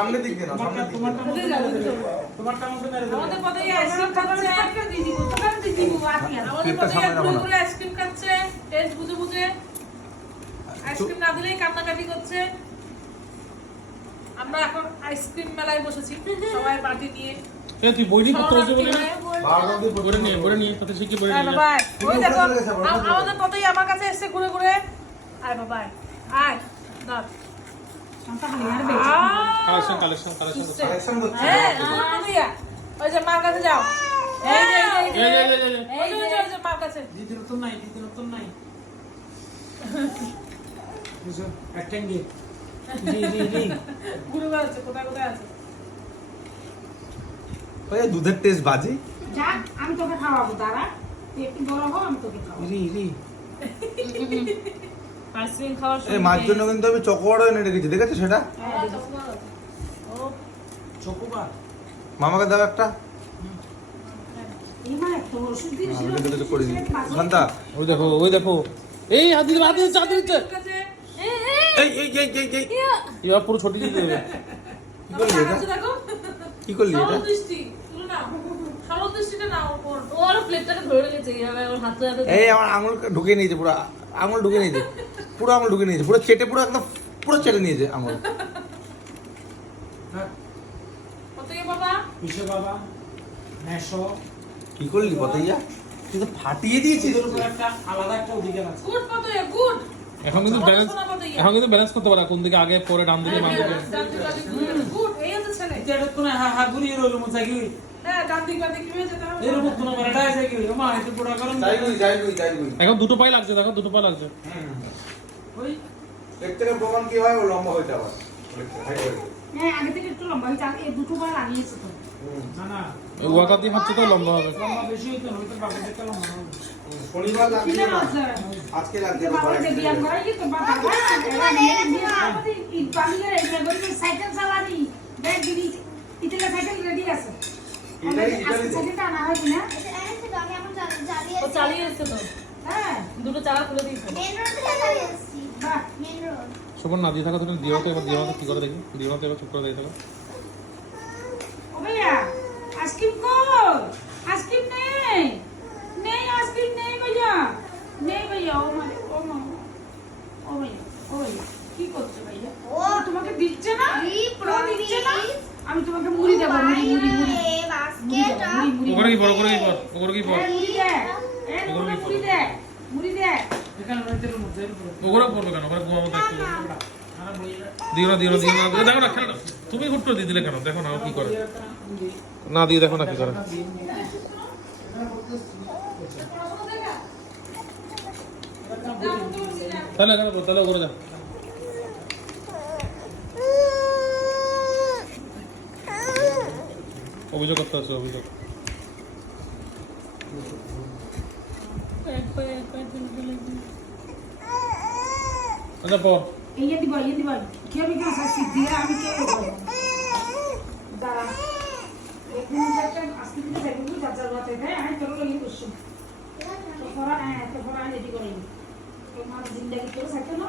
সামনে দিক দিয়ে না, সামনে দিক দিয়ে। তোমারটা মতো মেরে দেবো। আমাদের পথে আইসক্রিম খাচ্ছে আমাদের পথে ঘুরে আইসক্রিম খাচ্ছে টেস্ট বুঝে বুঝে আইসক্রিম না দিলেই কান্নাকাটি করছে। আমরা এখন আইসক্রিম মেলায় বসেছি সবাই বাটি নিয়ে। তুই বইনি পত্র আছে বলে না? বারবার দিয়ে বলে নিয়ে তাতে শিখে বলে আয় নিয়ে। বাবা ওই দেখো আমাদের পথেই আমার কাছে এসে ঘুরে ঘুরে আয় বাবা আয় দাঁত কালেকশন কালেকশন করছে। হ্যাঁ দিয়া ওই যে মার কাছে যাও এই যে মার কাছে দিদি নতুন নাই বুঝো একটাঙ্গে জি ঘুরে বেড়াচ্ছে কোথায় কোথায় আছে। ওই দুধের টেস্ট বাজে। যা আমি তোকে খাওয়াবো দাঁড়া তুই একটু বড় হও আমি তোকে খাওয়াবো রি আইসক্রিম খাওয়ার এই মার জন্য কিন্তু আমি চকোবারও এনে রেখেছি, দেখেছো সেটা? ও চকোবার মামাকে দাও একটা। এই মানে তো ওষুধ দিয়ে ছিল আমি তো করে দিই শান্তা। ওই দেখো এই হাত দিতে কাছে এই এবার পুরো ছটি দিয়ে দেবে। কি করলি এটা? দেখো কি করলি এটা? সরল দৃষ্টি তুলো না সরল দৃষ্টিটা না ওর ওর প্লেটটাকে ধরে রেখেছে এইভাবে ওর হাতে হাতে এই আমার আঙুল ঢুকে নিয়েছে, পুরো আঙুল ঢুকে নিয়েছে, পুরো আঙুল ঢুকে নিয়েছে, পুরো চেটে পুরো একদম পুরো চেটে নিয়েছে আঙুল। কতই বাবা কিসে বাবা নেশো কি করলি বতাইয়া? তুই তো ফাটিয়ে দিয়েছিস। এর উপর একটা আলাদা একটা অধিকার আছে। গুড কতই গুড এখন কিন্তু ব্যালেন্স করতে পারে কোন দিকে আগে পরে ডান দিকে বাম দিকে। গুড এই হচ্ছে ছেলে এটা তো না হা ঘুরিয়ে রইল মজা কি হ্যাঁ ডান দিক বাম দিক কিভাবে যেতে হবে এর উপর কোনো বড়টা আছে কি ওমা এটা পুরো গরম যাই। এখন দুটো পাই লাগছে দেখো দুটো পাই লাগছে ওই দেখতে প্রমাণ কি হয়, ও লম্বা হইতে আবার। হ্যাঁ আগে থেকে একটু লম্বা হয়েছে এই দুটো বার লাগিয়েছে তো না না এই ওয়াকার দিয়ে হচ্ছে তো লম্বা হবে লম্বা বেশি হইতো না হয়তো বাবা দেখতে লম্বা হবে শনিবার লাগবে ঠিক না, আছে আজকে লাগবে। বাবা যে বিয়াম করাই তো বাবা এরা নিয়ে আমাদের এই বাংলা এই গরিব সাইকেল চালানি ব্যাগ গিরি ইতলা সাইকেল রেডি আছে আজকে সাইকেলটা না হয় না ও চালিয়ে এসেছে তো হ্যাঁ দুটো চালা খুলে দিয়েছে বাহ শোভন না দিয়ে থাকা তুমি দিওয়াতে এবার দিওয়াতে কি করে দেখি দিওয়াতে এবার চুপ করে দিয়ে থাকো ও ভাইয়া আইসক্রিম কো আইসক্রিম নেই আইসক্রিম নেই ভাইয়া ও মানে ও ভাইয়া কি করছো ভাইয়া ও তোমাকে দিচ্ছে না দিচ্ছে না আমি তোমাকে মুড়ি দেবো মুড়ি ওগরে কি বড় করে কি পর ওগরে কি পর মুড়ি দে এখানে রইতের মধ্যে ওগরে পড়বে কেন ওগরে ঘুমাবো দেখতে দিও না দেখো না খেল না তুমি হুট করে দিয়ে দিলে কেন দেখো না ও কি করে না দিয়ে দেখো না কি করে তাহলে ওগরে যা অভিযোগ করতে আছে অভিযোগ আচ্ছা পর ये दिवाई क्या भी क्या सासी दिया আমি কে করব দাঁড়া এক মিনিট একটা আজকে দিতে যাবো যাচার বাতে হ্যাঁ আমি তোর লাগি করছি তো ফরা রেডি করি তোমার জিন্দেগি তোর সাথে না